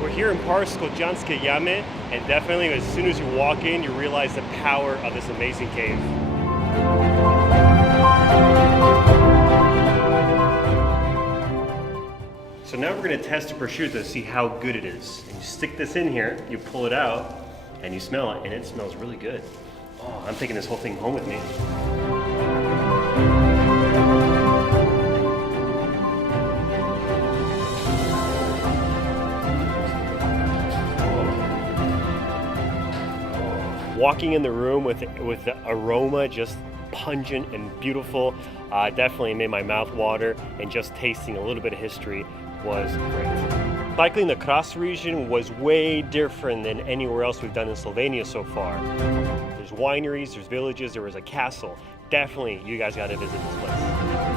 We're here in Škocjanske Jame, and definitely as soon as you walk in, you realize the power of this amazing cave. So now we're going to test the prosciutto to see how good it is. And you stick this in here, you pull it out, and you smell it, and it smells really good. Oh, I'm taking this whole thing home with me. Walking in the room with the aroma just pungent and beautiful, definitely made my mouth water, and just tasting a little bit of history was great. Cycling the Karst region was way different than anywhere else we've done in Slovenia so far. There's wineries, there's villages, there was a castle. Definitely, you guys got to visit this place.